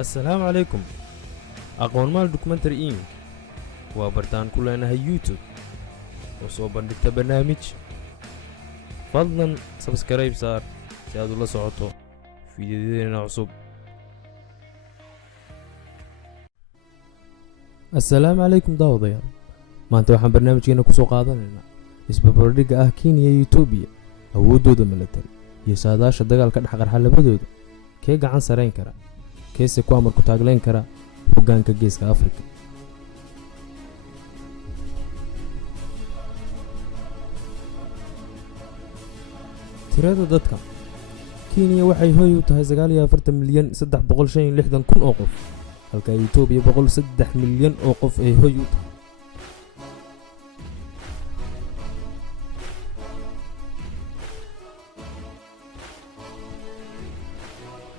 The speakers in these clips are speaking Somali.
السلام عليكم. أقوى مال دوكمنتري إيمي وبرتان كلنا يوتيوب وصوبا دكتا برنامج فضلا سبسكرايب صار سيادو الله صعوتو فيديوهنا عصب. السلام عليكم داوديان. ما انت waxaan barnaamijkeena ku soo qaadanayna isbarbardhigga ah Kenya iyo Ethiopia awoodooda military iyo saadaasha dagaalka dhex qarxa labadooda kee gacan sareyn kara keese ku amar ku taagleen kara hoggaanka geeska Afrika. tirada dadka Kenya waxay hooy u tahay 9,4,365,000 oo qof halka Ethiopia 103 milyan oo qof ay hooy u tahay.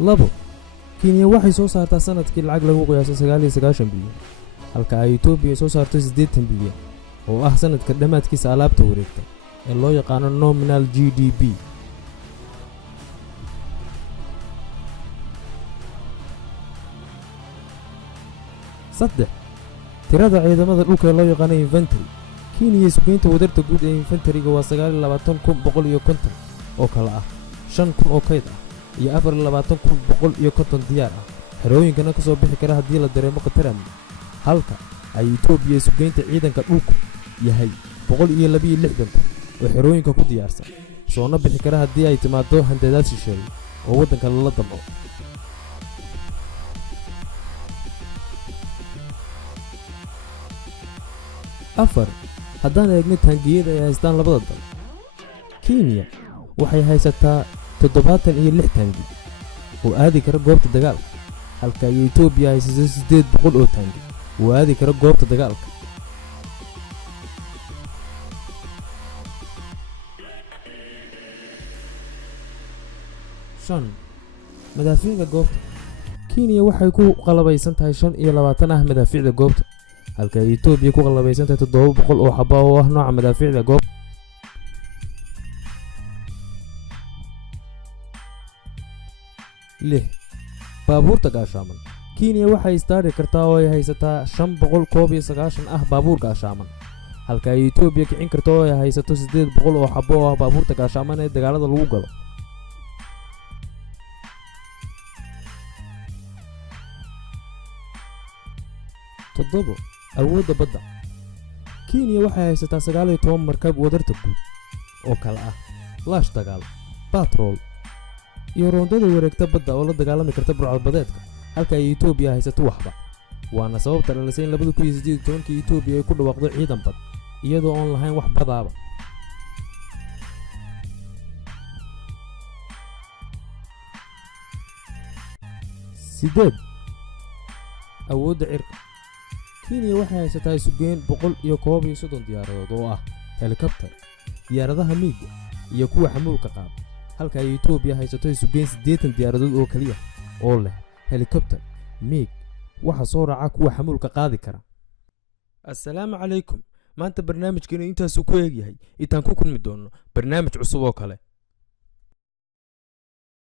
labo Kenya waxay soo saartaa sanadkii lacag lagu qiyaasay 99 bilyan halka Ethiopia soo saarto 80 bilyan oo ah sanadka dhamaadkiisa alaabta wareegta ee loo yaqaan nominal GDP. saddex tirada ciidamada dhulka ee loo yaqaan infantry Kenya suuqeynta wadarta guud ee infantry-ga waa 29,150 oo kala ah 5,000 oo kayd ah iyo 24,150 diyaar ah xerooyinkana ka soo bixi kara haddii la dareemo khatar amni halka ay Ethiopia suuqeynta ciidanka dhulku yahay 162 oo xerooyinka ku diyaarsan soona bixi kara haddii ay timaado handadaad shisheeye oo waddanka lala damco. afar haddaan eegno taangiyada ay haystaan labada dal Kenya waxay haysataa 76 taangi oo aadi kara goobta dagaalka halka Ethiopia ay 800 oo taangi oo aadi kara goobta dagaalka. shan madaafiicda goobta Kenya waxay ku qalabaysan tahay 25 ah madaafiicda goobta halka Ethiopia ku qalabaysan tahay 700 oo xaba oo ah nooca madaafiicda goobta. 6 baabuurta gaashaaman Kenya waxay istaari kartaa oo ay haysataa 590 ah baabuur gaashaaman halka Ethiopia kicin karto oo ay haysato 800 oo xabo oo ah baabuurta gaashaaman ee dagaalada lagu galo. 7 awoodda badda Kenya waxay haysataa 19 markab wadarta guud oo kala ah laash dagaal patrol iyo roondada wareegta badda oo la dagaalami karta burcadbadeedka halka Ethiopia haysato waxba waana sababta dhalisay in 2018 Ethiopia ay ku dhawaaqdo ciidan bad iyadoo aan lahayn wax badaaba. sideed awoodda cirka Kenya waxay haysataa suuqeyn 130 diyaaradood oo ah helicopter diyaaradaha miiga iyo kuwa xamuulka qaada halka Ethiopia haysato suuqeyn 80 diyaaradood oo kaliya oo leh helicopter miig waxa soo raaca kuwa xamuulka qaadi kara. assalaamu calaykum. maanta barnaamijkeenu intaas ku eeg yahay intaan ku kulmi doono barnaamij cusub oo kale.